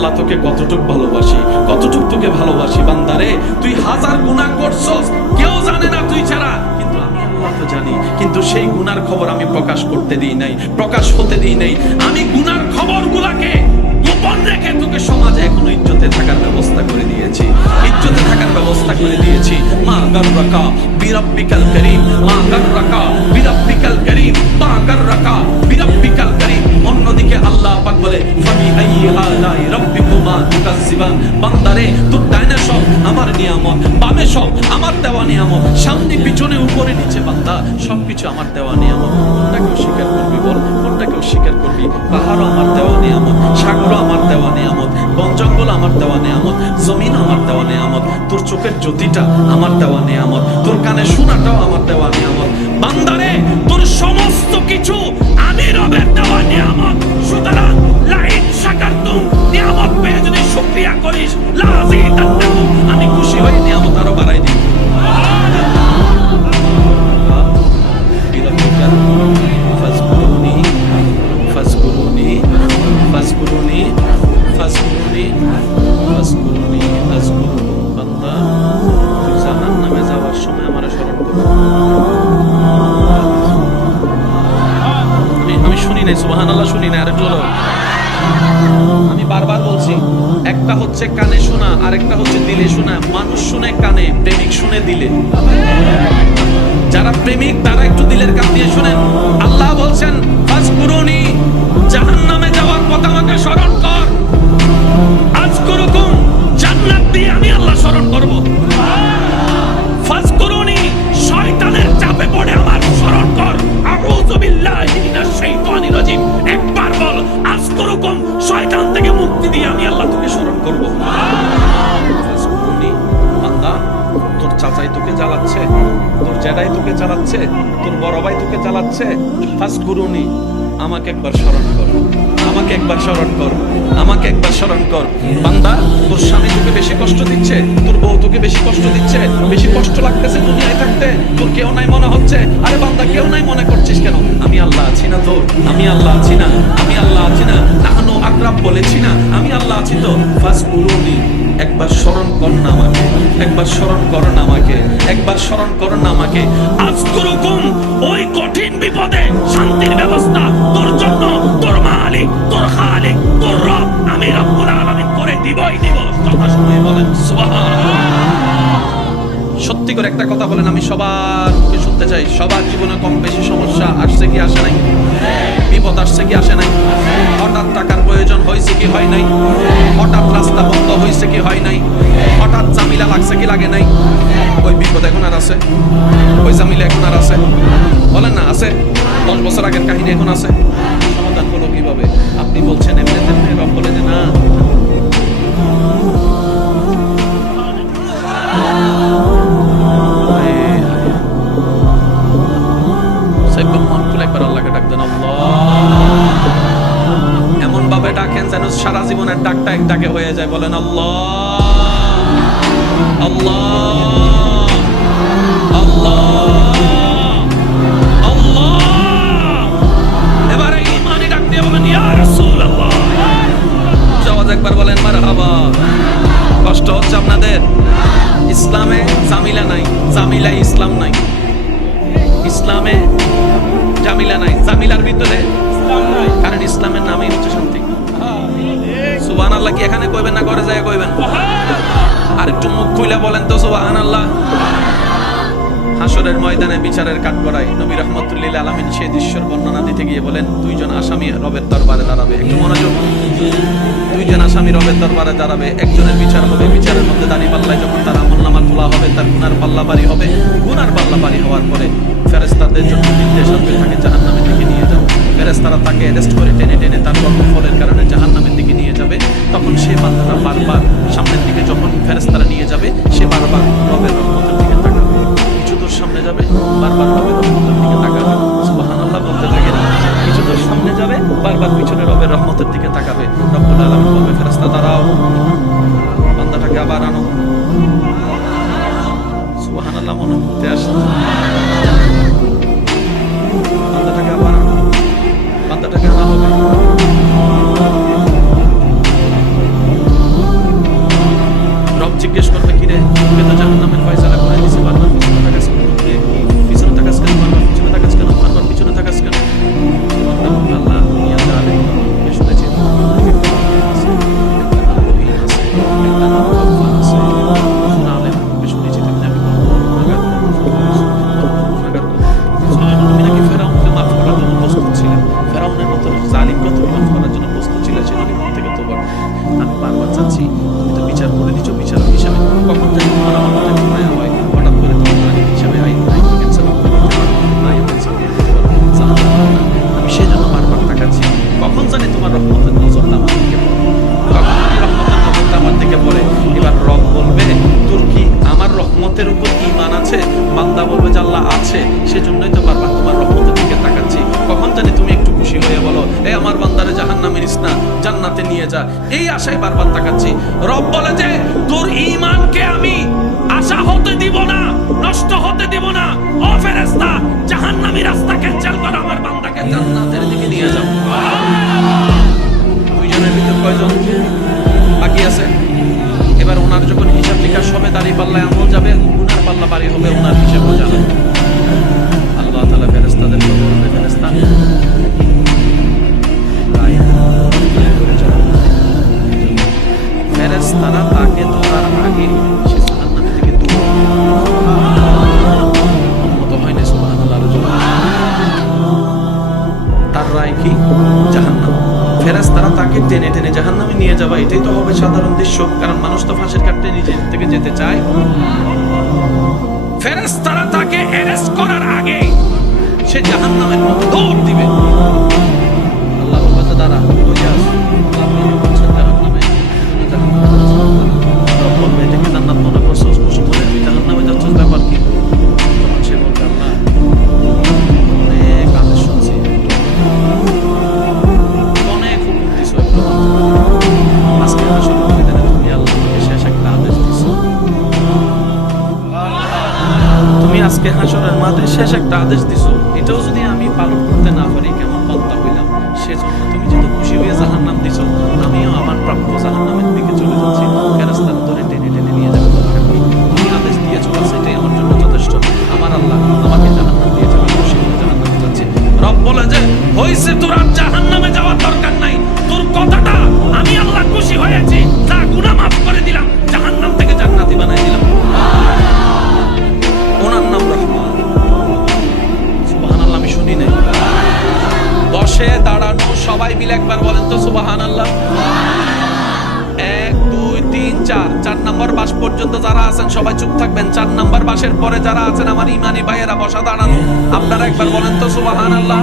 আল্লাহ তোকে কতটুক ভালোবাসি, কতটুক তোকে ভালোবাসি। বান্দারে তুই হাজার গুনাহ করছস, কেউ জানে না তুই ছাড়া, কিন্তু আমি আল্লাহ তো জানি। কিন্তু সেই গুনার খবর আমি প্রকাশ করতে দিই নাই, প্রকাশ হতে দিই নাই। আমি গুনার খবরগুলোকে গোপন রেখে তোকে সমাজে এখনো ইজ্জতে থাকার ব্যবস্থা করে দিয়েছি, ইজ্জতে থাকার ব্যবস্থা করে দিয়েছি। মা গাররাকা বিরাব্বিকাল কারীম, মা গাররাকা বিরাব্বিকাল কারীম, মা গাররাকা বিরাব্বিকাল কারীম। অন্যদিকে আল্লাহ পাক বলে ফাবি আইয়ি আলাই রাব্বিকুমা তুকাজ্জিবান। বান্দারে তোর ডাইনে সব আমার নিয়ামত, বামে সব আমার দেওয়া নিয়ামত, সামনে পিছনে উপরে নিচে বান্দা সবকিছু আমার দেওয়া নিয়ামত। কোনটাকে স্বীকার করবি বল, কোনটাকে স্বীকার করবি? পাহাড়ও আমার দেওয়া নিয়ামত, সাগরও আমার দেওয়া নিয়ামত, বন জঙ্গল আমার দেওয়া নিয়ামত, জমিন আমার দেওয়া নিয়ামত, তোর চোখের জ্যোতিটা আমার দেওয়া নিয়ামত, তোর কানে শোনাটাও আমার দেওয়া নিয়ামত। বান্দারে তোর সমস্ত কিছু আমি রবের দেওয়া নিয়ামত। সুতরাং লাইন শাকারতুম, নিয়ামত পেয়ে যদি শুকরিয়া করিস লাযিদান্নাকুম, আমি খুশি হয়ে নিয়ামত আরো বাড়াই দিই। ফাজকুরুনি ফাজকুরুনি ফাজকুরুনি ফাজকুরুনি ফাজকুরুনি ফাজকুরুনি। বান্দা তুই জাহান্নামে যাওয়ার সময় আমারে স্মরণ কর। আমি শুনি নাই, সুবহানাল্লাহ শুনি না। আরেকটু হলো, আমি বারবার বলছি, একটা হচ্ছে কানে শোনা, আরেকটা হচ্ছে দিলে শোনা। মানুষ শুনে কানে, প্রেমিক শুনে দিলে। যারা প্রেমিক তারা একটু দিলের কান দিয়ে শুনেন। আল্লাহ বলছেন ফাজকুরুনি, জাহান্নামে যাওয়ার পথ আমাকে স্মরণ কর। আজকুরুকুম, জান্নাত দিয়ে আমি আল্লাহ স্মরণ করব। ফাজকুরুনি, শয়তানের চাপে পড়ে আমার স্মরণ কর। আউযু বিল্লাহি মিনাশ শাইতানির রাজিম। একবার বল আজকুরুকুম, শয়তান থেকে মুক্তি দিয়ে আমি আল্লাহ তোকে স্মরণ করব। ফাজকুরুনি, বান্দা তোর চাচাই তোকে জ্বালাচ্ছে, তোর জ্যাঠাই তোকে জ্বালাচ্ছে, তোর বড় ভাই তোকে জ্বালাচ্ছে। ফাজকুরুনি, আমাকে একবার স্মরণ কর, আমাকে একবার স্মরণ কর, আমাকে একবার স্মরণ কর। বান্দা তোর স্বামী তোকে বেশি কষ্ট দিচ্ছে, তোর বউ তোকে বেশি কষ্ট দিচ্ছে, বেশি কষ্ট লাগতেছে দুনিয়ায় থাকতে, তোর কেউ নাই মনে হচ্ছে। আরে বান্দা কেউ নাই মনে করছিস কেন? আমি আল্লাহ আছি না তোর? আমি আল্লাহ আছি না? আমি আল্লাহ আছি না? নাহনু আকরাব বলেছি না? আমি আল্লাহ আছি তো। ফাজকুরুনি, একবার স্মরণ কর না আমাকে, একবার স্মরণ কর না আমাকে, একবার স্মরণ কর না আমাকে। আজকুরুকুম, ওই কঠিন বিপদে শান্তির ব্যবস্থা তোর জন্য তোর মালিক, তোর খালিক, তোর রব আমি রব্বুল আলামিন করে দিবই দিব। কথা শুনে বলেন সুবহানাল্লাহ। সত্যি করে একটা কথা বলেন, আমি সবার মুখে শুনতে চাই। সবার জীবনে কম বেশি সমস্যা আসছে কি আসে নাই? বিপদ আসছে কি আসে নাই? হঠাৎ টাকার প্রয়োজন হয়েছে কি হয় নাই? হঠাৎ রাস্তা বন্ধ হয়েছে কি হয় নাই? হঠাৎ জামিলা লাগছে কি লাগে নাই? ওই বিপদ এখন আর আছে? ওই জামিলা এখন আর আছে? বলেন না আছে? 10 বছর আগের কাহিনী এখন আছে? সমাধান হলো কিভাবে? আপনি বলছেন এমনি তেমনি, রব বলে যে না। একবার আল্লাহকে ডাক দেন, আল্লাহ। এমন ভাবে ডাকেন যেন সারা জীবনের ডাকটা এক ডাকে হয়ে যায়। বলেন আল্লাহ, আল্লাহ, আল্লাহ, আল্লাহ। এবারে ঈমানি ডাক দিয়ে বলেন ইয়া রাসূলুল্লাহ। আওয়াজ একবার বলেন মারহাবা। কষ্ট হচ্ছে আপনাদের? ইসলামে জামিলা নাই, জামিলা ইসলাম নাই। ইসলামে জামিলা নাই, জামিলার ভিতরে ইসলাম নাই। কারণ ইসলামের নামই হচ্ছে শান্তি। সুবহানাল্লাহ কি এখানে কইবেন না ঘরে যায় কইবেন? আর একটু মুখ খুলে বলেন তো সুবহানাল্লাহ। হাসরের ময়দানে বিচারের কাঠগড়ায় নবী রাহমাতুল্লিল আলামিন সেই দৃশ্যের বর্ণনা দিতে গিয়ে বলেন, দুইজন আসামি রবের দরবারে দাঁড়াবে। একটু মনোযোগ। দুইজন আসামি রবের দরবারে দাঁড়াবে, একজনের বিচার হবে। বিচারের মধ্যে দাঁড়িয়ে পাল্লায় যখন তার আমলনামা তোলা হবে, তার গুনার পাল্লা বাড়ি হবে। গুনার পাল্লা বাড়ি হওয়ার পরে ফেরেশতাদের জন্য নির্দেশ আসবে, তাকে জাহান্নামের দিকে নিয়ে যাও। ফেরেশতারা তাকে অ্যারেস্ট করে টেনে টেনে তার কর্মফলের কারণে জাহান্নামের দিকে নিয়ে যাবে। তখন সে বান্দাটা বারবার সামনের দিকে যখন ফেরেশতারা নিয়ে যাবে, সে বারবার রবের রহমতের দিকে তাকাবে। কিছু দূর সামনে যাবে, বারবার রবের রহমতের দিকে তাকাবে। সুবহানাল্লাহ বলতে থাকে না? কিছু দূর সামনে যাবে, বারবার পিছনে রবের রহমতের দিকে তাকাবে। রব্বুল আলামিন বলবে, ফেরেশতা দাঁড়াও, বান্দাটাকে আবার আনো। সুবহানাল্লাহ মনে হতে আসে, বান্দাটাকে আবার আনো। বান্দাটাকে আনা হবে। রহমতের নজরটা আমার দিকে পড়ে। যখন রহমতের নজরটা আমার দিকে পড়ে, এবার রব বলবে তোর কি আমার রহমতের উপর ঈমান আছে? বান্দা বলবে যে আল্লাহ আছে, সেজন্যই তো বারবার তোমার রহমতের দিকে তাকাচ্ছি। কখন জানি তুমি একটু খুশি হয়ে বলো এ আমার বান্দারে জাহান্নামে নিস না, জান্নাতে নিয়ে যা, এই আশায় বারবার তাকাচ্ছি। রব বলে যে তোর ঈমানকে আমি আশা হতে দিব না, নষ্ট হতে দিব না। ও ফেরেশতা, জাহান্নামী রাস্তা ক্যান্সেল করো, আমার বান্দাকে জান্নাতের দিকে নিয়ে যাও। দুইজনের ভিতর কয়জন বাকি আছে? এবার ওনার যখন হিসাব নিকাশ হবে, দাঁড়িয়ে পাল্লায় আমল যাবে, গুনার পাল্লা বাড়ি হবে, ওনার হিসাবও যাবে। আল্লাহ তাআলা ফেরেশতাদের বলবে ফেরেশতা ফেরেশতারা তাকে ধরার আগে সে জাহান্নামের দিকে উন্নত হয় না। সুবহানাল্লাহ। তার রায় কি? জাহান্নাম। ফেরেশতারা তাকে টেনে টেনে জাহান্নামে নিয়ে যাবে, এটাই তো হবে সাধারণ দৃশ্য, কারণ মানুষ তো ফাঁসের কাটতে নিজে থেকে যেতে চায়। ফেরেশতারা তাকে অ্যারেস্ট করার আগে সে জাহান্নামের মধ্যে দৌড় দিবে। আল্লাহ বলবে দাঁড়া, কই যাস? জাহান্নামে। বলবে এটা কি জান্নাত মনে করছস? খুশি মনে তুই জাহান্নামে যাচ্ছিস, ব্যাপার কি? তখন সে বলবে আল্লাহ অনেক আদেশ শুনছি, অনেক হুকুম দিছো, আজকে আসল ময়দানে তুমি আল্লাহ আমাকে শেষ একটা আদেশ দিছো। তুমি আজকে হাসরের মাঠে শেষ একটা আদেশ দিছো, এটাও যদি আমি পালন করতে না পারি কেমন বান্দা হইলাম। সেজন্য তুমি যেহেতু খুশি হয়ে জাহান্নাম দিছো, আমিও আমার প্রাপ্য জাহান্নামের দিকে চলে যাচ্ছি। ফেরেশতারা ধরে টেনে টেনে নিয়ে যাবে, দরকার নেই, তুমি আদেশ দিয়েছো, সেটাই আমার জন্য যথেষ্ট। আমার আল্লাহ আমাকে জাহান্নাম দিয়েছে, আমি খুশি হয়ে জাহান্নামে যাচ্ছি। রব বলে যে হইছে, তোর আর জাহান্নামে যাওয়ার দরকার নাই, তোর কথাটা আমি আল্লাহ খুশি হয়েছি, যা গুনাহ মাফ করে দিলাম, জাহান্নাম থেকে জান্নাতি বানাই দিলাম। ওনার নাম রহমান। সুবহানাল্লাহ। আমি শুনি নাই। বসে দাঁড়ানো সবাই মিলে একবার বলেন তো সুবহানাল্লাহ। 1 2 3 4, 4 নম্বর বাস পর্যন্ত যারা আছেন সবাই চুপ থাকবেন। 4 নম্বর বাসের পরে যারা আছেন আমার ইমানি ভাইয়েরা বসা দাঁড়ানো, আপনারা একবার বলেন তো সুবহানাল্লাহ।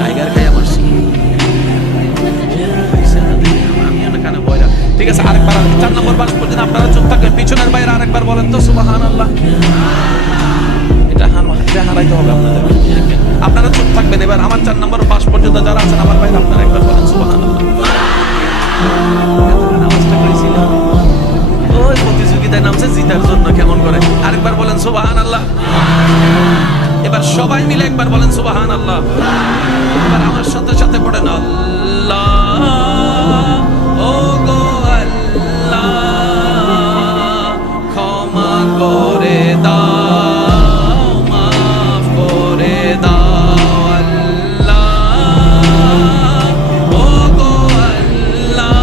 টাইগার খাইয়া মারছি, আমিও না কানে বয়রা। ঠিক আছে, আরেকবার 4 নম্বর বাস পর্যন্ত আপনারা চুপ থাকবেন। পিছনের ভাইয়েরা আরেকবার বলেন তো সুবহানাল্লাহ। এটা হারাইতে হবে আপনাদের। আপনারা চুপ থাকবেন। এবার আমার 4 নম্বর বাস পর্যন্ত যারা আছেন আমার ভাইরা, আপনারা একবার বলেন সুবহানাল্লাহ। নামাজটা করেছিল ওই প্রতিযোগিতায় নামছে জিতার জন্য, কেমন করে? আরেকবার বলেন সুবহানাল্লাহ। এবার সবাই মিলে একবার বলেন সুবহানাল্লাহ। এবার আমার সাথে সাথে পড়েন আল্লাহ, ও গো আল্লাহ, ক্ষমা করে দাও, মাফ করে দাও আল্লাহ, ও গো আল্লাহ,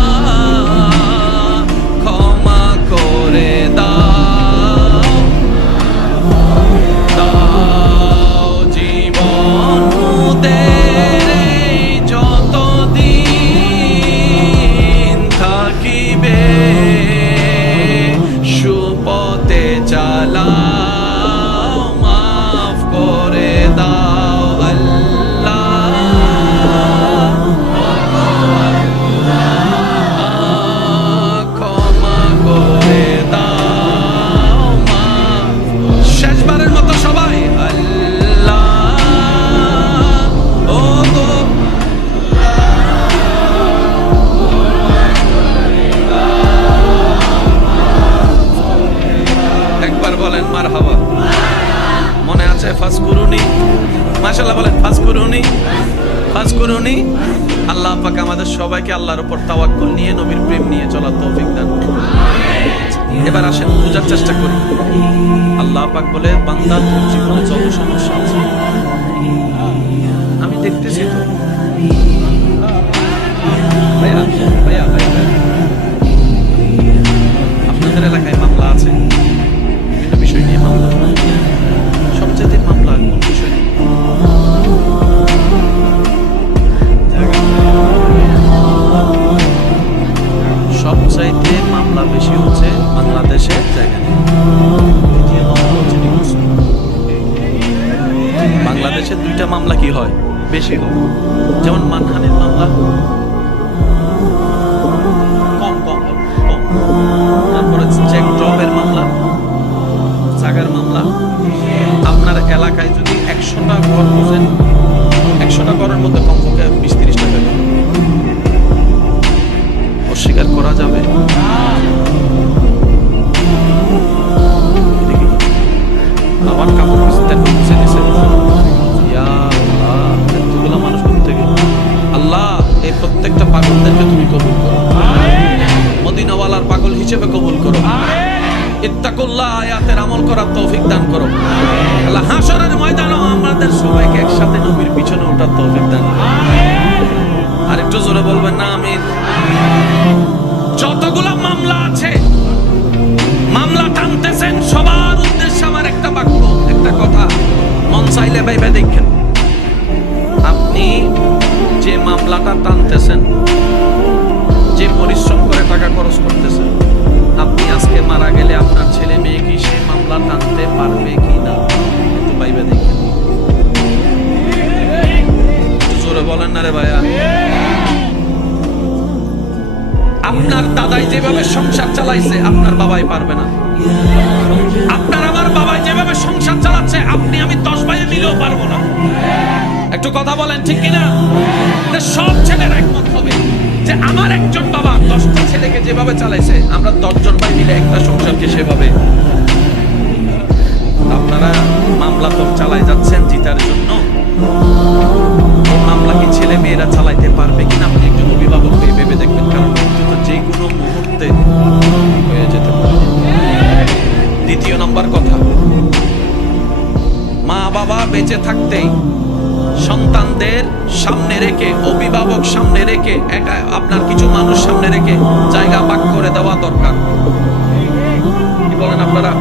ক্ষমা করে দাও, দাও জীবন মুদের যতদিন থাকিবে, সুপথে চালাও, মাফ করে দাও আল্লাহ, ক্ষমা করে দাও, মাফ। শেষবারের মতো সবাই আল্লাহ, ও গো একবার বলেন মারহাবা। মনে আছে ফাজকুরুনি? মাশাআল্লাহ বলেন ফাজকুরুনি, ফাজকুরুনি। আল্লাহ পাক আমাদের সবাইকে আল্লাহর উপর তাওয়াক্কুল নিয়ে নবীর প্রেম নিয়ে চলার তৌফিক দান করুন। এবার আসেন বোঝার চেষ্টা করি। আল্লাহ পাক বলে বান্দা তোর জীবনে যত সমস্যা আছে আমি দেখতেছি তো। ভাইয়া ভাইয়া ভাইয়া, আপনাদের এলাকায় মামলা আছে, বিভিন্ন বিষয় নিয়ে মামলা। সবচেয়ে মামলা কোন বিষয়? সবচাইতে মামলা বেশি হচ্ছে বাংলাদেশের জায়গা নিয়ে। দ্বিতীয় মামলা হচ্ছে ডিভোর্স। বাংলাদেশে 2টা মামলা কি হয়? বেশি হয়। যেমন মানহানির মামলা কম কম কম, তারপরে চেক জবের মামলা, জাগার মামলা। আপনার এলাকায় যদি 100টা ঘর বুঝেন, 100টা ঘরের মধ্যে কমপক্ষে 20-30টা বেতন অস্বীকার করা যাবে? আমার কাপড় মুছে দিছে, এতগুলো মানুষ কোথা থেকে? আল্লাহ এই প্রত্যেকটা পাগলদেরকে তুমি কবুল করো, মদিনাওয়ালার পাগল হিসেবে কবুল করো। ইত্তাকুল্লাহ আয়াতের আমল করার তৌফিক দান করো আল্লাহ। হাশরের ময়দানে আমাদের সবাইকে একসাথে নবীর পিছনে ওঠার তৌফিক দান করো। আর একটু জোরে বলবেন না আমিন? যতগুলো মামলা আছে, মামলা টানতেছেন, সবার উদ্দেশ্যে আমার একটা বাক্য, একটা কথা, মন চাইলে ভাইবা দেখেন। আপনি যে মামলাটা টানতেছেন, যে পরিশ্রম করে টাকা খরচ করতেছেন, আপনি আজকে মারা গেলে আপনার ছেলে মেয়ে কি সে মামলা টানতে পারবে কি না? একটু ভাইবা দেখেন। একটু জোরে বলেন না রে ভাইয়া। আপনার দাদাই যেভাবে সংসার চালাইছে আপনার বাবাই পারবে না। আপনার আমার বাবাই যেভাবে সংসার চালাচ্ছে আপনি আমি 10 ভাইয়ে মিলেও পারবো না। একটু কথা বলেন ঠিক কিনা? সব ছেলেরা একমত হবে যে আমার একজন বাবা 10টা ছেলেকে যেভাবে চালাইছে আমরা 10 জন ভাই মিলে একটা সংসারকে সেভাবে। আপনারা মামলা তো চালাই যাচ্ছেন জিতার জন্য, মামলা কি ছেলে মেয়েরা চালাইতে পারবে কিনা আপনি একজন অভিভাবক হয়ে ভেবে দেখবেন, কারণ যে কোনো মুহূর্তে হয়ে যেতে পারে। দ্বিতীয় নম্বর কথা, মা বাবা বেঁচে থাকতেই সন্তানদের সামনে রেখে, অভিভাবক সামনে রেখে, আপনার কিছু মানুষ সামনে রেখে জায়গা ভাগ করে দেওয়া দরকার। কি বলেন আপনারা?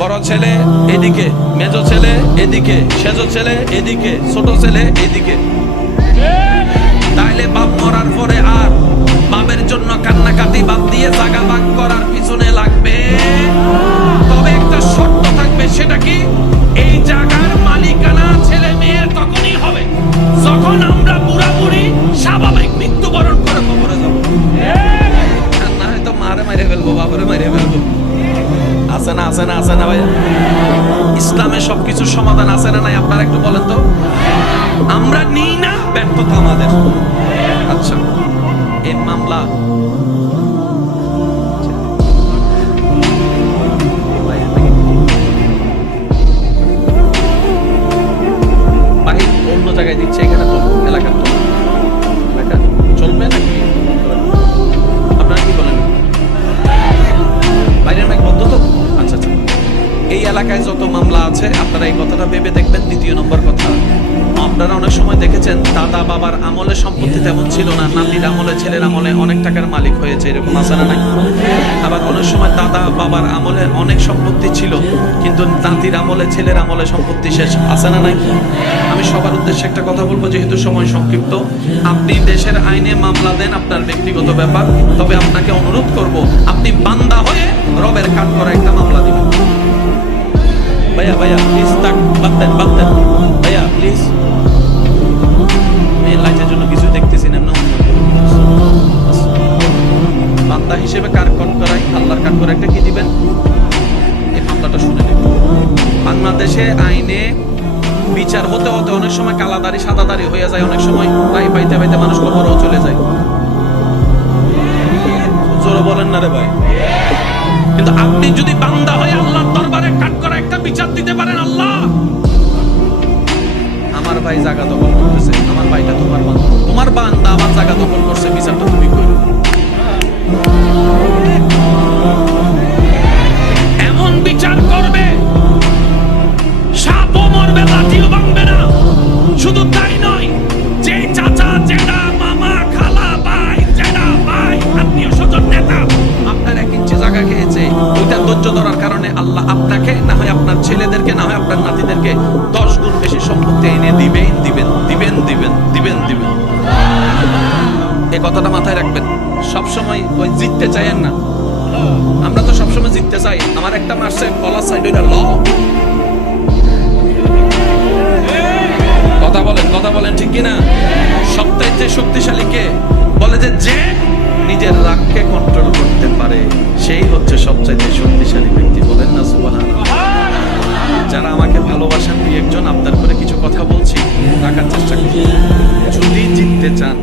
বড় ছেলে এদিকে, মেজো ছেলে এদিকে, সেজো ছেলে এদিকে, ছোট ছেলে এদিকে। তাইলে বাপ মরার পরে আর বাপের জন্য কান্নাকাটি বাদ দিয়ে জায়গা ভাগ করার পিছনে লাগবে। তবে একটা শর্ত থাকবে, সেটা কি? এই জায়গার মালিকানা ছেলে মেয়ের তখনই হবে যখন আমরা বুড়া বুড়ি স্বাভাবিক মৃত্যুবরণ করে কবরে যাব। না হয়তো মারে মারে ফেলবো, বাবারে মারে ফেলবো। আছে না, আছে না, আছে না ভাইয়া? ইসলামে সবকিছুর সমাধান আছে না নাই? আপনারা একটু বলেন তো। আমরা নিই না, ব্যর্থতা আমাদের। আচ্ছা, এই মামলা বাহির অন্য জায়গায় দিচ্ছে, এখানে তো এলাকার তো এলাকা চলবে নাকি? আপনারা কি বলেন? বাইরের মাইক বন্ধ তো? আচ্ছা আচ্ছা। এই এলাকায় যত মামলা আছে আপনারা এই কথাটা ভেবে দেখবেন। দ্বিতীয় নম্বর কথা, আপনারা অনেক সময় দেখেছেন দাদা বাবার আমলে সম্পত্তি তেমন ছিল না, নাতির আমলে ছেলের আমলে অনেক টাকার মালিক হয়েছে, এরকম আছে না নাই? আবার অনেক সময় দাদা বাবার আমলে অনেক সম্পত্তি ছিল কিন্তু নাতির আমলে ছেলের আমলে সম্পত্তি শেষ, আছে না নাই? আমি সবার উদ্দেশ্যে একটা কথা বলবো, যেহেতু সময় সংক্ষিপ্ত। আপনি দেশের আইনে মামলা দেন, আপনার ব্যক্তিগত ব্যাপার, তবে আপনাকে অনুরোধ করব আপনি বান্দা হয়ে রবের কাজ করা একটা মামলা দিবেন। ভাইয়া ভাইয়া প্লিজ বাদ দেন ভাইয়া প্লিজ। এই লাইটের জন্য কিছু দেখতেছি না। বান্দা হিসেবে কার কট করাই, আল্লাহর কাট করে একটা কি দিবেন? এই মামলাটা শুনে নেবেন। বাংলাদেশে আইনে বিচার হতে হতে অনেক সময় কালাদারি সাদাদারি হয়ে যায়, অনেক সময় রায় পাইতে পাইতে মানুষ কবরও চলে যায়। জোরে বলেন না রে ভাই। কিন্তু আপনি যদি বান্দা হয়ে আল্লাহর দরবারে কাট করা একটা বিচার দিতে পারেন, আল্লাহ আমার ভাই জায়গা দখল করতেছে, আমার ভাইটা তোমার বান্দা, তোমার বান্দা আমার জায়গা দখল করছে, বিচারটা তুমি করো। এমন বিচার করবে সাপও মরবে, লাঠিও ভাঙবে না। শুধু তাই নয়, যে চাচা জেঠা মামা খালা ভাই জেঠা ভাই আত্মীয় স্বজন নেতা আপনার 1 ইঞ্চি জায়গা খেয়েছে, ওইটা ধৈর্য ধরার কারণে আল্লাহ আপনাকে না হয় আপনার ছেলেদেরকে না হয় আপনার নাতিদেরকে 10 গুণ বেশি সম্পত্তি এনে দিবেন। এই কথাটা মাথায় রাখবেন। সবসময় ওই জিততে চাইেন না। আমরা তো সবসময় জিততে চাই। আমার একটা মাসে কলার সাইড ল কথা বলেন ঠিক কিনা? সবচাইতে শক্তিশালী কে? বলে যে নিজের রাগকে কন্ট্রোল করতে পারে সেই হচ্ছে সবচাইতে শক্তিশালী ব্যক্তি। বলেন না সুবহানাল্লাহ। যারা আমাকে ভালোবাসেন, দুই একজন আপনার করে কিছু কথা বলছি, রাখার চেষ্টা করুন। যদি জিততে চান,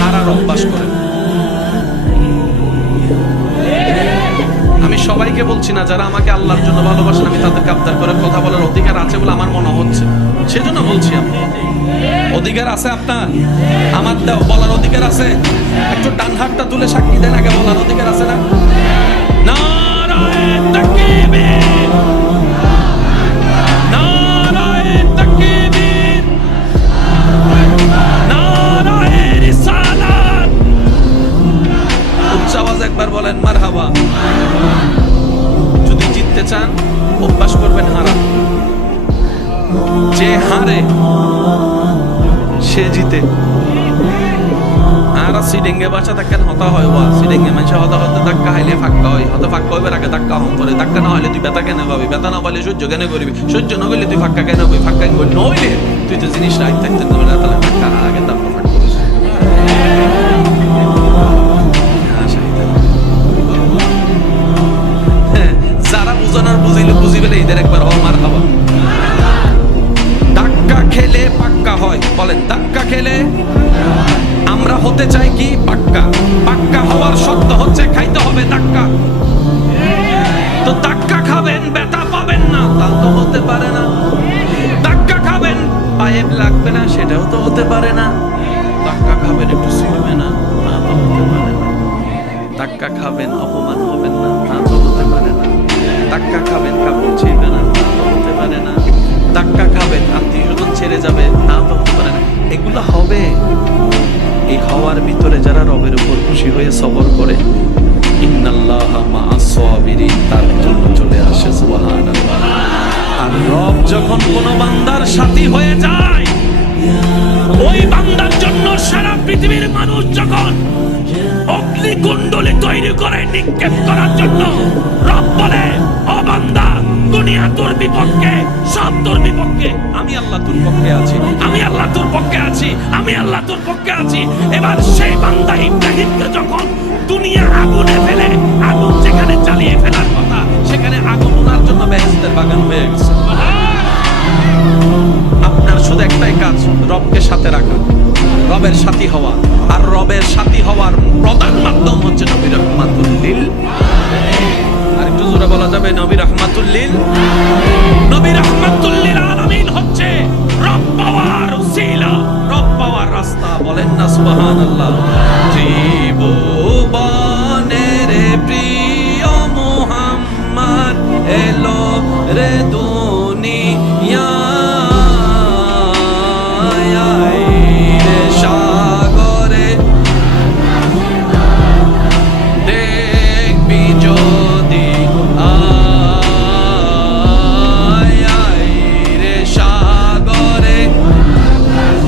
হারার অভ্যাস করেন। আমি সবাইকে বলছি না, যারা আমাকে আল্লাহর জন্য ভালোবাসেন আমি তাদেরকে আপনার করে কথা বলার অধিকার আছে বলে আমার মনে হচ্ছে, সেজন্য বলছি। আমি অধিকার আছে আপনার, আমার বলার অধিকার আছে। একটু ডান হাতটা তুলে সাক্ষী দেন, আগে বলার অধিকার আছে না? নারায়ে তাকবীর, নারায়ে তাকবীর, নারায়ে রিসালাত। উচ্চ আওয়াজ একবার বলেন মারহাবা। যদি জিততে চান, অভ্যাস করবেন হারা। যে হারে সে জিতে। আর সিডেঙ্গে বাসা থাকেন হতা হয়, ওয়া সিডেঙ্গে মানুষ হতা হতে ধাক্কা হাইলে ফাক্কা হয়, হতে ফাক্কা হইবার আগে ধাক্কা হম করে। ধাক্কা না হইলে তুই ব্যথা কেন পাবি, ব্যথা না পাইলে সহ্য কেন করবি, সহ্য না করলে তুই ফাক্কা কেন হবি, ফাক্কা নইলে তুই তো জিনিস রাইট থাকতে তাহলে ফাক্কা আগে তারপর ফাক্কা করিস। যারা বুঝানোর বুঝিলে বুঝি পেলে এদের একবার হ মারহাবা। ধাক্কা খেলে পাক্কা হয়। বলেন ধাক্কা খেলে আমরা হতে চাই কি পাক্কা। পাক্কা হওয়ার শর্ত হচ্ছে খাইতে হবে ধাক্কা। তো ধাক্কা খাবেন, ব্যথা পাবেন না, তা তো হতে পারে না। ধাক্কা খাবেন, পায়ে লাগবে না, সেটাও তো হতে পারে না। ধাক্কা খাবেন, একটু ছিড়বে না, তা তো হতে পারে না। ধাক্কা খাবেন, অপমান হবেন না, তা তো হতে পারে না। ধাক্কা খাবেন, কাপড় ছিড়বে না, তা তো হতে পারে না। ধাক্কা খাবেন, আত্মীয়স্বজন ছেড়ে যাবে, তা তো হতে পারে না। এগুলো হবে। এই হওয়ার ভিতরে যারা রবের উপর খুশি হয়ে সবর করে, ইন্নাল্লাহা মা'আস সাবিরিন, তার জন্য চলে আসে সুবহানাল্লাহ। আর রব যখন কোন বান্দার সাথী হয়ে যায়, ওই বান্দার জন্য সারা পৃথিবীর মানুষ যখন অগ্নিকুণ্ডলী তৈরি করে নিক্ষেপ করার জন্য, রব বলে ও বান্দা, দুনিয়া তোর বিপক্ষে, সব তোর বিপক্ষে, আমি আল্লাহ তোর পক্ষে আছি, আমি আল্লাহ তোর পক্ষে আছি, আমি আল্লাহ তোর পক্ষে আছি। এবার সেই বান্দা ইব্রাহিমকে যখন দুনিয়া আগুনে ফেলে, আগুন যেখানে জ্বালিয়ে ফেলার কথা, সেখানে আগুন ওনার জন্য বেহেশতের বাগান হয়ে গেছে। আপনার শুধু একটাই কাজ, রবকে সাথে রাখা, রবের সাথী হওয়া। আর রবের সাথী হওয়ার প্রধান মাধ্যম হচ্ছে নবী রাহমাতুল লিল। আর একটু জোরে বলা যাবে নবী রাহমাতুল লিল। নবী রাহমাতুল লিল আলামিন হচ্ছে রব পাওয়ার উসিলা, রব পাওয়ার রাস্তা। বলেন না সুবহানাল্লাহ। ত্রিভুবনের প্রিয় মুহাম্মদ এলো রে দুনিয়া, সাগরে দেখবি যদি রে সাগরে,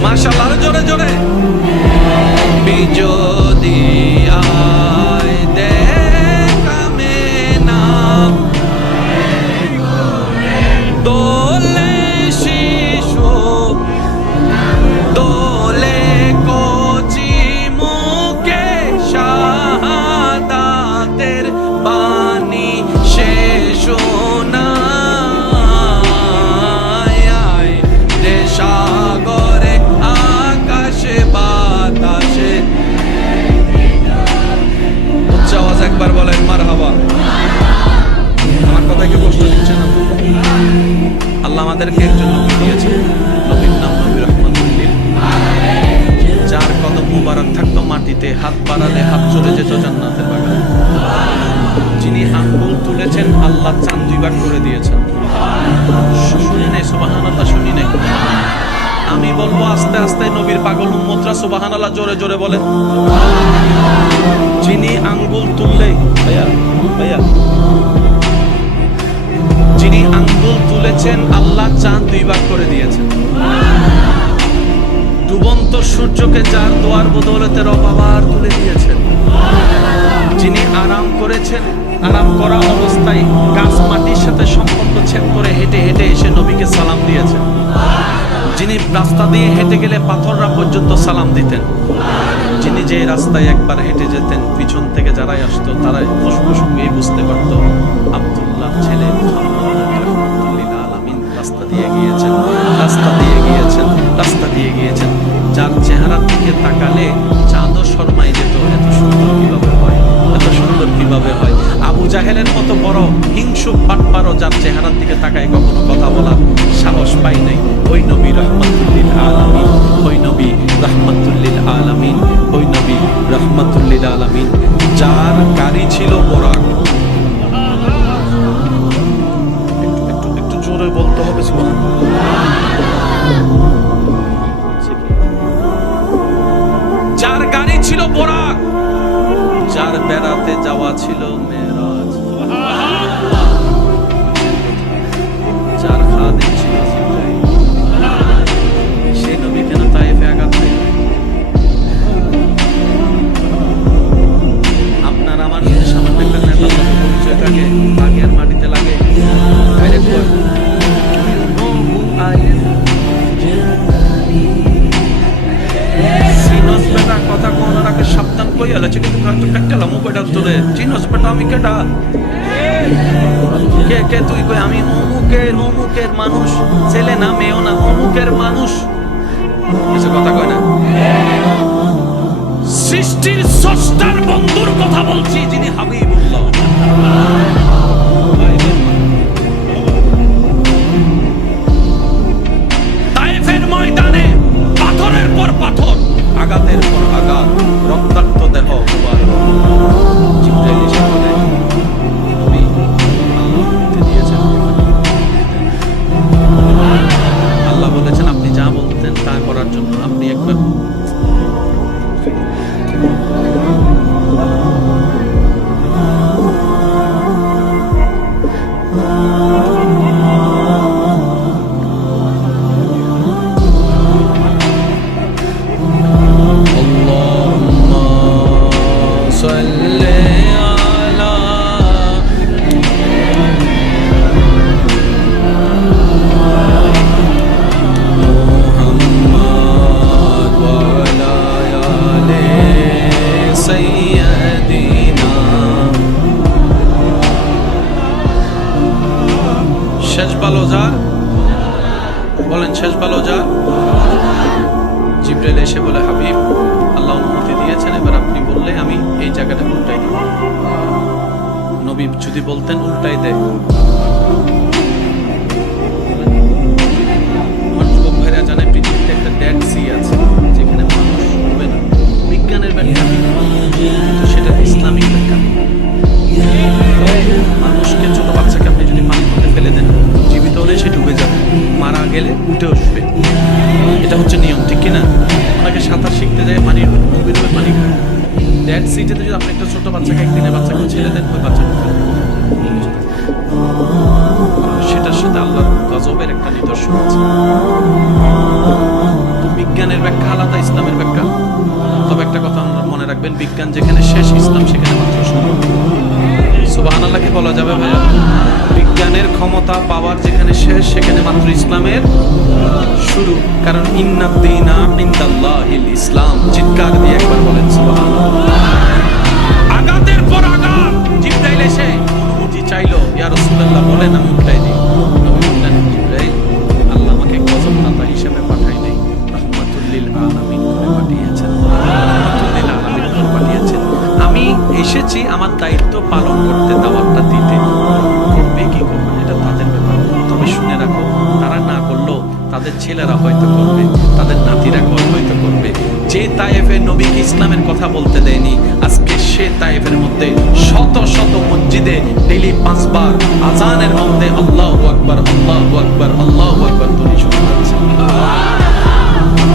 মাশাআল্লাহ, জোরে জোরে যদি আয় দেখামে না, দোলে শিশু দোলে কচি মুখে শাহাদাতের বাণী সে শোনায় রে সাগরে আকাশে বাতাসে। উচ্চ আওয়াজ একবার বলেন মারহাবা। আমার কথাকে কষ্ট দিচ্ছে না? আল্লাহ আমাদেরকে একজন নবী দিয়েছেন, নবীর নাম নবী রাহমাতুল লিল। যার কদম মুবারক থাকতো মাটিতে, হাত বাড়ালে হাত চলে যেত জান্নাতের বাগানে। যিনি আঙ্গুল তুলেছেন, আল্লাহ চাঁদ দুই ভাগ করে দিয়েছেন। শুনি নাই সুবহানাল্লাহ, শুনি নাই। আমি বলবো আস্তে আস্তে, নবীর পাগল উম্মতরা সুবহানাল্লাহ জোরে জোরে বলেন। যিনি আঙ্গুল তুললে, ভাইয়া ভাইয়া, যিনি আঙ্গুল তুলেছেন, আল্লাহ চাঁদ দুই ভাগ করে দিয়েছেন। ডুবন্ত সূর্যকে যার দোয়ার বদৌলতে রব আবার তুলে দিয়েছেন। যিনি আরাম করেছেন, আরাম করা অবস্থায় গাছ মাটির সাথে সম্পর্ক ছেদ করে হেঁটে হেঁটে এসে নবীকে সালাম দিয়েছেন। যিনি রাস্তা দিয়ে হেঁটে গেলে পাথররা পর্যন্ত সালাম দিতেন, যিনি যে রাস্তায় একবার হেঁটে যেতেন পিছন থেকে যারাই আসতো তারাই সঙ্গেই বুঝতে পারতো আব্দুল্লাহ ছেলে মুহাম্মদ আলামিন রাস্তা দিয়ে গিয়েছেন, রাস্তা দিয়ে গিয়েছেন, রাস্তা দিয়ে গিয়েছেন। যার চেহারার দিকে তাকালে চাঁদও শর্মায় যেত, এত সুন্দর কিভাবে হয়, এত সুন্দর কিভাবে হয়। আবু জাহেলের মতো বড় হিংসুক বাটপারও যার চেহারার দিকে তাকায় কখনো কথা বলার সাহস পাই নাই। ওই নবী রহমাতুল্লিল আলামিন, ওই নবী রহমাতুল্লিল আলামিন, ওই নবী রহমাতুল্লিল আলামিন, যার গাড়ি ছিল বোরাক। একটু জোরে বলতে হবে যার গাড়ি ছিল বোরাক, যার বেড়াতে যাওয়া ছিল মেরাজ, যার খাদিম ছিল জিবরাইল, সেই নবী কেন তায়েফে আঘাত পেল? আপনার আমার সামান্য একটা নেতার সাথে পরিচয় থাকে, আগে আর মাটিতে লাগে ডাইরেক্ট বল চিনস বেটা কথা কোন রাখে সাবধান কই আলাছে কিন্তু কাটলা মুখটা তোরে চিনস বেটা আমি কেটা কে কে তুই কই আমি অমুকের মানুষ, ছেলে না মেয়েও না, অমুকের মানুষ, কিছু কথা কয় না। সৃষ্টির স্রষ্টার বন্ধুর কথা বলছি, যিনি হাবিবুল্লাহ। তায়েফের ময়দানে পাথরের পর পাথর, আঘাতের পর আঘাত, রক্তাক্ত দেহ জিবরাইল এসে বলে নবী আল্লাহ দিয়েছেন, আল্লাহ বলেছেন আপনি যা বলতেন তা করার জন্য, আপনি একবার শেষ ভালো যা বলেন, শেষ ভালো যা। জিবরাইল এসে বলে হাবিব আল্লাহ অনুমতি দিয়েছেন, এবার আপনি বললে আমি এই জায়গাটা উল্টাই দিব। নবী যদি বলতেন উল্টাই দেয়, আমার যুবক ভাইরা জানে পৃথিবীতে একটা ডেড সি আছে যেখানে মানুষ ডুবে না। বিজ্ঞানের ব্যাখ্যা কিন্তু সেটা ইসলামিক ব্যাখ্যা। মানুষকে, ছোট বাচ্চাকে আপনি যদি পানির মধ্যে ফেলে দেন, জীবিত হলে সে ডুবে যাবে, মারা গেলে উঠে আসবে, এটা হচ্ছে নিয়ম, ঠিক কিনা? ওনাকে সাঁতার শিখতে যায় পানির গভীরে পানি খায়। ডেড সিটিতে যদি আপনি একটা ছোট বাচ্চাকে, একদিনের বাচ্চাকে ছেড়ে দেন, ওই বাচ্চা সেটার সাথে আল্লাহর গজবের একটা নিদর্শন আছে। তো বিজ্ঞানের ব্যাখ্যা আলাদা, ইসলামের ব্যাখ্যা। তবে একটা কথা আমরা মনে রাখবেন, বিজ্ঞান যেখানে শেষ, ইসলাম সেখানে মাত্র শুরু। সুবহানাল্লাহকে বলা যাবে ভাইয়া? বিজ্ঞানের ক্ষমতা পাওয়ার যেখানে শেষ, সেখানে মাত্র ইসলামের শুরু। কারণ ইন্নাদ-দীনা ইনদাল্লাহিল ইসলাম। চিৎকার দিয়ে একবার বলেন সুবহানাল্লাহ। আঘাতের পর আঘাত, জিবরাইল এসে অনুমতি চাইলো, ইয়া রাসূলুল্লাহ বলেন আমি উঠাই দিই। নবী বললেন জিবরাইল আল্লাহ আমাকে গজবদাতা হিসেবে পাঠায় নাই, রাহমাতুল্লিল আলামিন করে পাঠিয়েছেন, রাহমাতুল্লিল আলামিন করে পাঠিয়েছেন। আমি এসেছি আমার দায়িত্ব পালন করতে, দাওয়াতটা দিতে। করবে কি করবে এটা তাদের ব্যাপার। তবে শুনে রাখো, তারা না করলেও তাদের ছেলেরা হয়তো করবে, তাদের নাতিরা হয়তো করবে। যে তায়েফে নবীকে ইসলামের কথা বলতে দেয়নি, আজকে সে তায়েফের মধ্যে শত শত মসজিদে ডেইলি 5 বার আজানের মধ্যে আল্লাহু আকবার, আল্লাহু আকবার, আল্লাহু আকবার ধ্বনি শোনা যাচ্ছে।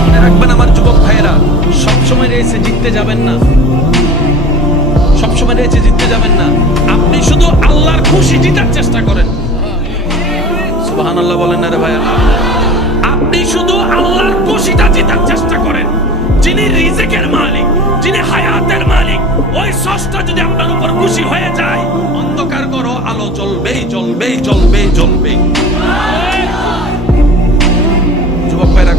মনে রাখবেন আমার যুবক ভাইয়েরা, সবসময় রেসে জিততে যাবেন না, সবসময় রেসে জিততে যাবেন না। আপনি শুধু আল্লাহর খুশি জিতার চেষ্টা করেন। সুবহানাল্লাহ বলেন না রে ভাইয়া? আপনি শুধু আল্লাহর খুশিটা জিতার চেষ্টা করেন। যিনি রিজিকের মালিক, যিনি হায়াতের মালিক, ওই স্রষ্টা যদি আপনার উপর খুশি হয়ে যায়, অন্ধকার করো, আলো জ্বলবেই জ্বলবেই জ্বলবেই জ্বলবেই। যুবক ভাইরা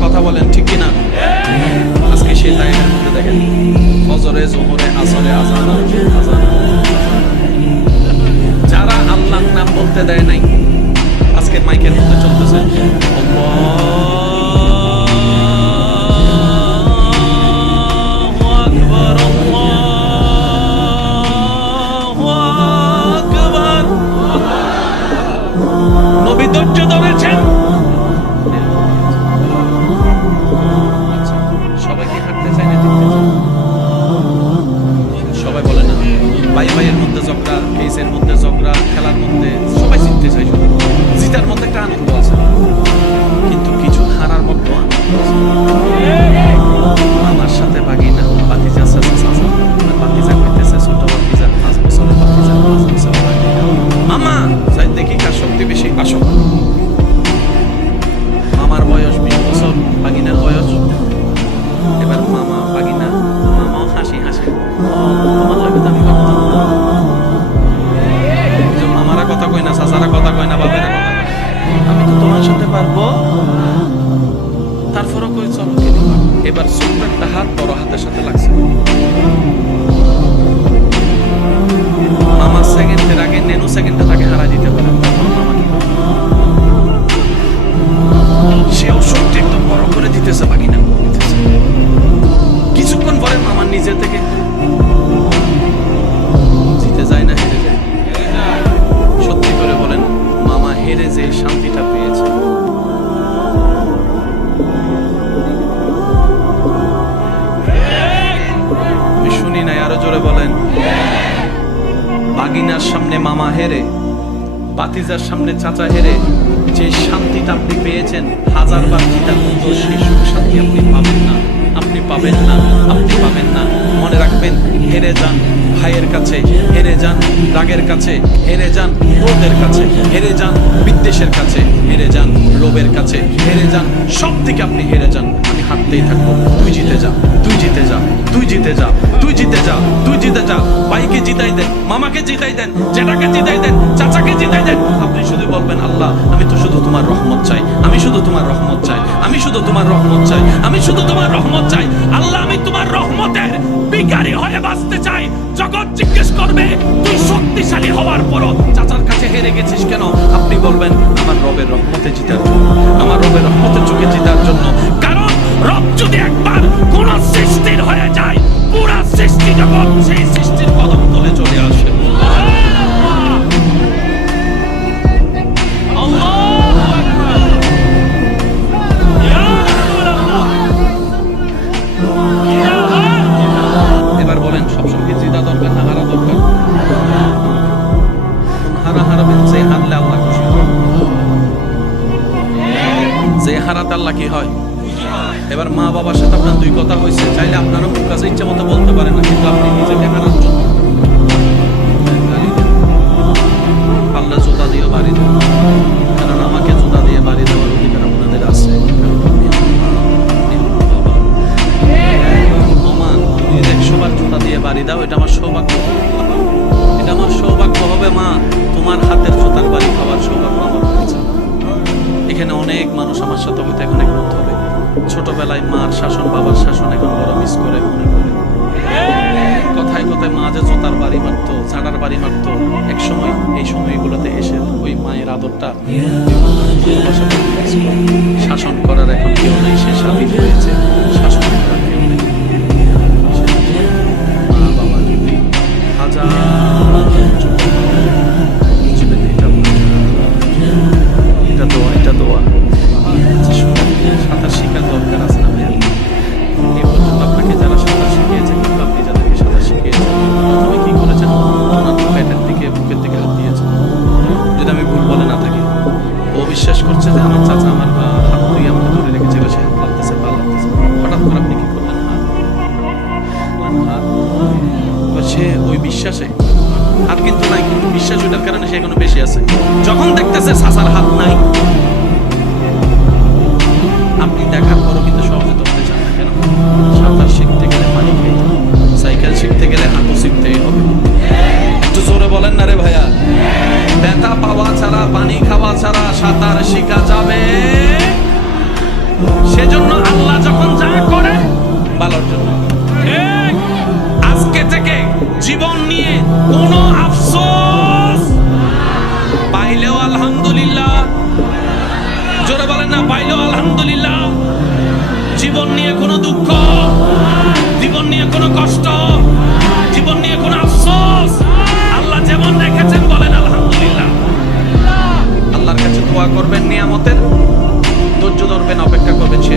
হাত বড় হাতের সাথে লাগছে। মামা সেকেন্ডের আগে নেনো সেকেন্ডে তাকে হারাই দিতে পারে, তখন মামা কি করবে? সেও সত্যি একদম বড় করে দিতেছে, বাকি না দিতেছে। কিছুক্ষণ পরে মামার নিজে থেকে জিতে যায় না হেরে যায়? সত্যি করে বলেন, মামা হেরে যে শান্তিটা পেয়েছে, আমি শুনি নাই, আরো জোরে বলেন। বাগিনার সামনে মামা হেরে, বাতিজার সামনে চাচা হেরে যে শান্তিটা আপনি পেয়েছেন, হাজারবার জিতার মতো সেই সুখ শান্তি আপনি পাবেন না, আপনি পাবেন না, আপনি পাবেন না। মনে রাখবেন, হেরে যান ভাইয়ের কাছে, হেরে যান রাগের কাছে, হেরে যান ক্রোধের কাছে, হেরে যান বিদ্বেষের কাছে, হেরে যান লোভের কাছে, হেরে যান সব থেকে আপনি হেরে যান। আমি হাঁটতেই থাকবো, তুই জিতে যা, তুই জিতে যা, তুই জিতে যা, তুই জিতে যা, তুই জিতে যা। ভাইকে জিতাই দেন, মামাকে জিতাই দেন, জেঠাকে জিতাই দেন, চাচাকে জিতাই দেন। আপনি শুধু বলবেন, আল্লাহ আমি তো শুধু তোমার রহমত চাই, আমি শুধু তোমার রহমত চাই, আমি শুধু তোমার রহমত চাই, আমি শুধু তোমার রহমত চাই। আল্লাহ আমি তোমার রহমতের ভিখারি হয়ে বাঁচতে চাই। জগৎ জিজ্ঞেস করবে, তুই শক্তিশালী হওয়ার পরও চাচার কাছে হেরে গেছিস কেন? আপনি বলবেন, আমার রবের রহমতে জিতার জন্য, আমার রবের রহমতের চোখে জিতার জন্য। কারণ রব যদি একবার কোন সৃষ্টির হয়ে যায়, পুরা সৃষ্টি জগৎ সেই সৃষ্টির কদম তলে চলে আসে। এবার বলেন, সবসময় জিতা দরকার না হারা দরকার? হারা হারাবেন, যে হারলে আল্লাহ খুশি হয়, যে হারাতে আল্লাহ কি হয়? এবার মা বাবার সাথে আপনার দুই কথা হয়েছে, চাইলে আপনারও মুখ কাছে ইচ্ছা মতো বলতে পারেন না, কিন্তু আপনি নিজেকে হারার জন্য আল্লাহ জুতা দিয়ে বাড়ি দেন। কারণ আমাকে জুতা দিয়ে বাড়ি দেওয়ার অধিকার আপনাদের আছে। তুমি 100 বার জুতা দিয়ে বাড়ি দাও, এটা আমার সৌভাগ্য, এটা আমার সৌভাগ্য হবে। মা, তোমার হাতের জুতার বাড়ি খাওয়ার সৌভাগ্য আমার হয়েছে। এখানে অনেক মানুষ আমার সাথে হয়তো এখন একমত হবে, ছোটবেলায় মার শাসন, বাবার শাসন এখন বড় মিস করে, মনে করে। কথায় কথায় মা যে জুতার বাড়ি মারতো, ঝাড়ার বাড়ি মারতো, এক সময় এই সময়গুলোতে এসে ওই মায়ের আদরটা, শাসন করার এখন কেউ নেই, সে স্বাধীন হয়েছে, শাসন করার কেউ নেই। মা বাবা যদি হাজার এটা দোয়া, এটা দোয়া। সাঁতার শেখার দরকার আছে না ভাইয়া? এই পর্যন্ত আপনাকে যারা সাঁতার শিখিয়েছে, কিন্তু আপনি যাদেরকে সাঁতার শিখিয়েছেন, প্রথমে কি করেছেন? ওনার পেটের দিকে, বুকের দিকে হাত দিয়েছেন। যদি আমি ভুল বলে না থাকি, ও বিশ্বাস করছে যে আমার চাচা আমার হাত ধুয়ে আমাকে ধরে রেখেছিল, সে হাত লাগতেছে, পা লাগতেছে। হঠাৎ করে আপনি কি করলেন? হাত। এবার সে ওই বিশ্বাসে, হাত কিন্তু নাই, কিন্তু বিশ্বাস ওইটার কারণে সে এখনো বেশি আছে। যখন দেখতেছে চাচার হাত নাই, আপনি দেখার পরও কিন্তু সহজে ধরতে চান না। কেন? সাঁতার শিখতে গেলে পানি খেতে হবে, সাইকেল শিখতে গেলে হাঁটু শিখতেই হবে। একটু জোরে বলেন না রে ভাইয়া। ব্যথা পাওয়া ছাড়া, পানি খাওয়া ছাড়া সাঁতার শেখা যাবে? সেজন্য আল্লাহ যখন যা করে ভালোর জন্য। আজকে থেকে জীবন নিয়ে কোনো আফসোস, পাইলেও আলহামদুলিল্লাহ, জোরে বলেন না, পাইলেও আলহামদুলিল্লাহ। জীবন নিয়ে কোনো দুঃখ, জীবন নিয়ে কোনো কষ্ট, জীবন নিয়ে কোনো আফসোস, আল্লাহ যেমন রেখেছেন বলেন আলহামদুলিল্লাহ। আল্লাহর কাছে দোয়া করবেন নিয়ামতের, ধৈর্য ধরবেন, অপেক্ষা করবেন, সে